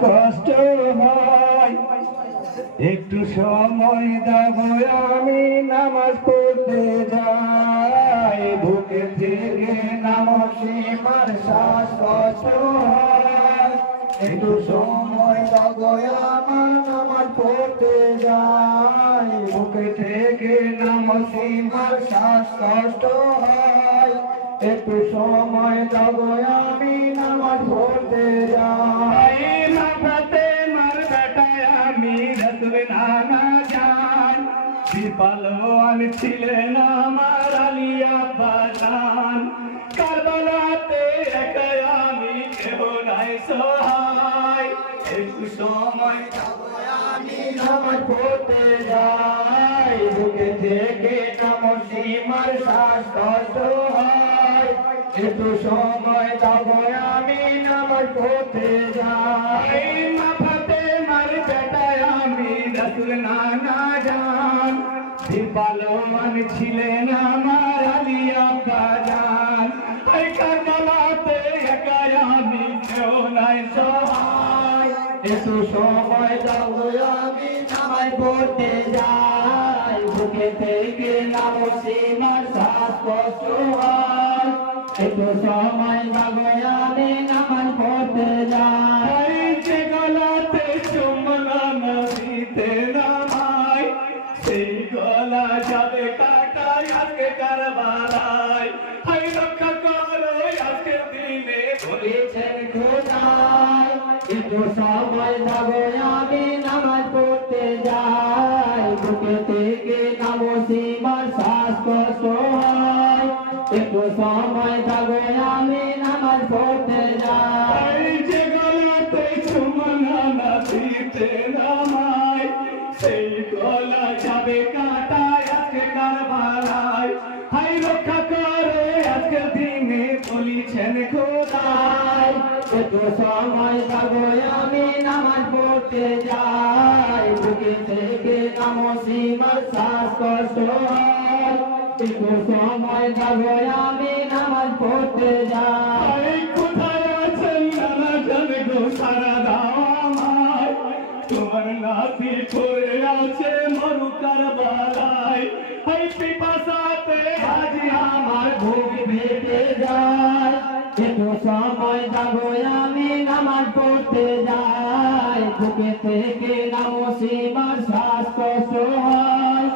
কষ্ট হয়। একটু সময় দেব আমি, নামাজ পড়তে যাই। বুকে থেকে নামাজ সীমার শ্বাস কষ্ট একটু সময় দেব আমার, নামাজ পড়তে যাই। বুকে থেকে নামাজ সীমার শ্বাস কষ্ট হয়। একটু সময় দেব বিপালওয়ান ছিলেন আমার আলিয়া বাজান কারবালাতে একাই আমি, কেহ নাই সহায়। একটু সময় আমি নামাজ পড়তে যাই। বুকে থেকে নাম সীমার শ্বাস কষ্ট হয়। একটু সময় যাব, আমি নামাজ পড়তে যাই। বিপালমান ছিলেন আমার আলিয়া বাজান এই কারবালাতে একাই আমি কেউ নাই সহায় একটু সময় যাব আমি নামাজ পড়তে যাই। বুকে থেকে নাম সীমার শ্বাস কষ্ট হয়। একটু সময় যাব আমি নামাজ পড়তে যাই। যে গলাতে চুমলা নদীতে আমি নামাজ পড়তে যাই একটু সময় যাব আমি নামাজ পড়তে যাই। বুকে থেকে নামো শ্বাস কষ্ট একটু সময় যাব আমি নামাজ পড়তে যাই। কোথায় আছেন নানা জানে গো, সারা দাও আমায়। তোমার নাতি পড়ে আছে মরু কারবালায়। হাই পিপাসাতে আজ আমার ভোগ ভেটে যায়। একটু সময় যাব আমি নামাজ পড়তে যাই। বুকে থেকে নামো সীমার শ্বাস কষ্ট হয়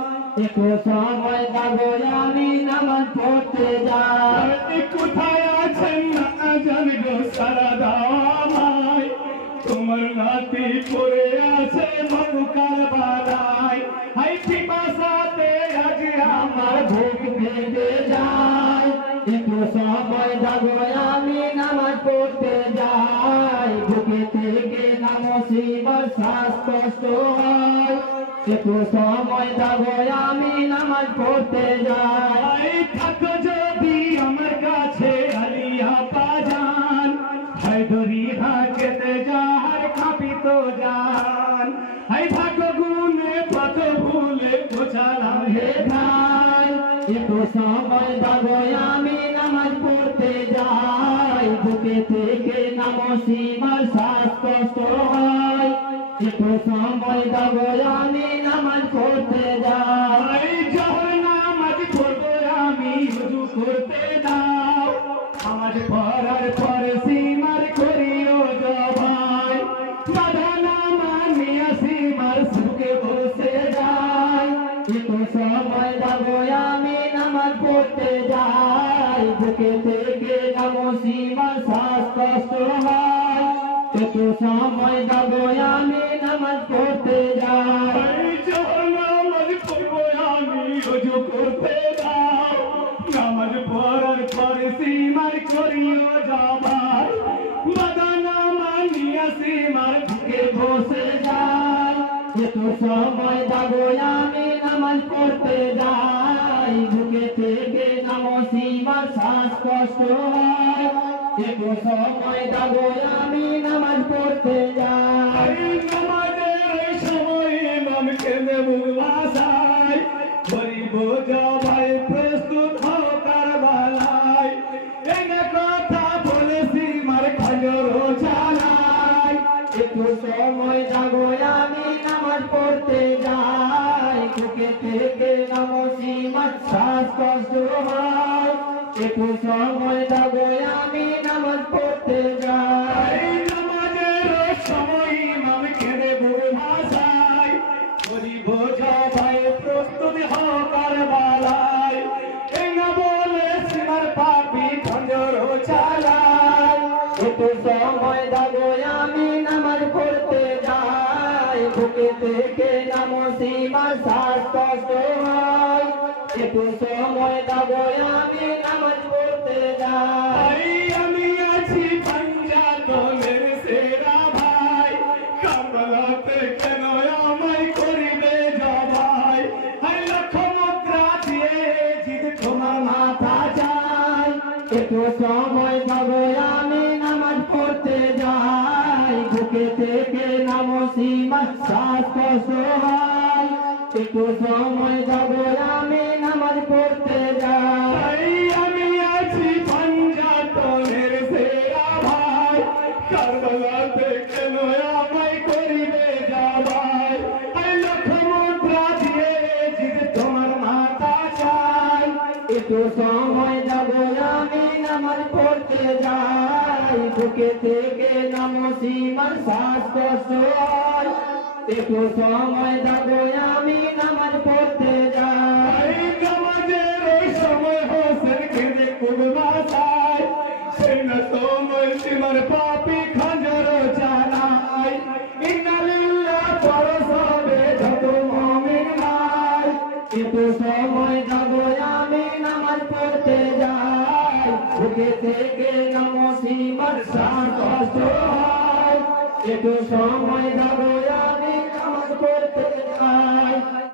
একটু সময় যাব আমি নামাজ পড়তে যাই। কোথায় আছেন না জানি গো, সারা দাও আমায়। তোমার নাতি পড়ে আছে মরু কারবালায়। হাই পিপাসাতে আজ আমার ভোগ ভেঙে যায়। একটু সময় যাব একটু সময় যাব আমি নামাজ পড়তে যাই যদি আমার কাছে আলিয়া পাজান হায়দরি হাকেতে যার খাপি তো যান হাই থাকো গুনে পথ ভুলে বোঝালাম হে ভাই একটু সময় যাব আমি নামাজ পড়তে যাই বুকে থেকে নামো সীমার শ্বাস কষ্ট হয় একটু সময় আমি একটু সময় যাব আমি নামাজ পড়তে যাই নামাজ পড়ব আমি রোজু করতে দাও নামাজ পড়ার পরে সীমার করিও যাবার বাদানা মানিয়া সীমার ঢুকে বসে যায় একটু সময় যাব আমি নামাজ পড়তে যাই বুকে থেকে নামো সীমার শ্বাস কষ্ট হয় একটু সময় যাব আমি নামাজ পড়তে যাই। নামাজের সময় ইমাম কেঁদে মুখ ভাসায় গরিব জবাই প্রস্তুত হও কারবালায়। এনে কথা বলে সীমার খজর চালায় একটু সময় যাব আমি নামাজ পড়তে যাই। বুকে থেকে নামো সীমা শ্বাস কষ্ট হয়। একটু সময় যাব আমি নামাজ পড়তে যাই নামাজের সময় ইমাম কেঁদে বুড়ো ভাষায় করিব জবাই প্রস্তুতি হকার বালায় না বলে সীমার পাপি খঞ্জর চালায় একটু সময় যাব আমি নামাজ পড়তে যাই বুকে থেকে নামো সীমা শ্বাস কষ্ট হয় একটু সময় আমি নামাজ পড়তে যাই। আমি আছি পাঞ্জাতনের সেরা ভাই। কামলাতে কেন আমায় করিবে জবাই? হাই লক্ষ মুদ্রা দিয়ে জিদ তোমার মাথা যাই একটু সময় পাবো আমি নামাজ পড়তে যাই। বুকে থেকে নামো সীমা শ্বাস কষ্ট হয় একটু সময় যাব আমি নামাজ পড়তে যাই আমি আছি পাঞ্জাতনের সেরা ভাই। কারবালাতে কেন আমায় করিবে জবাই হাই লক্ষ মুদ্রা দিয়ে জিদ তোমার মাথা চাই। একটু সময় যাব আমি নামাজ পড়তে যাই বুকে থেকে নামো সীমার শ্বাস কষ্ট একটু সময় যাব আমি নামাজ পড়তে যাই নামাজের ওই সময় হোসেন কেঁদে কুদবা চায় সেই না সময় সীমার পাপি খঞ্জর চালায় ইন্নালিল্লাহ পরসবে যত মমিন নাই একটু সময় যাব আমি নামাজ পড়তে যাই বুকে থেকে নামো সীমার শ্বাস কষ্ট হয় একটু সময় যাব আমি কাজ করতে চাই।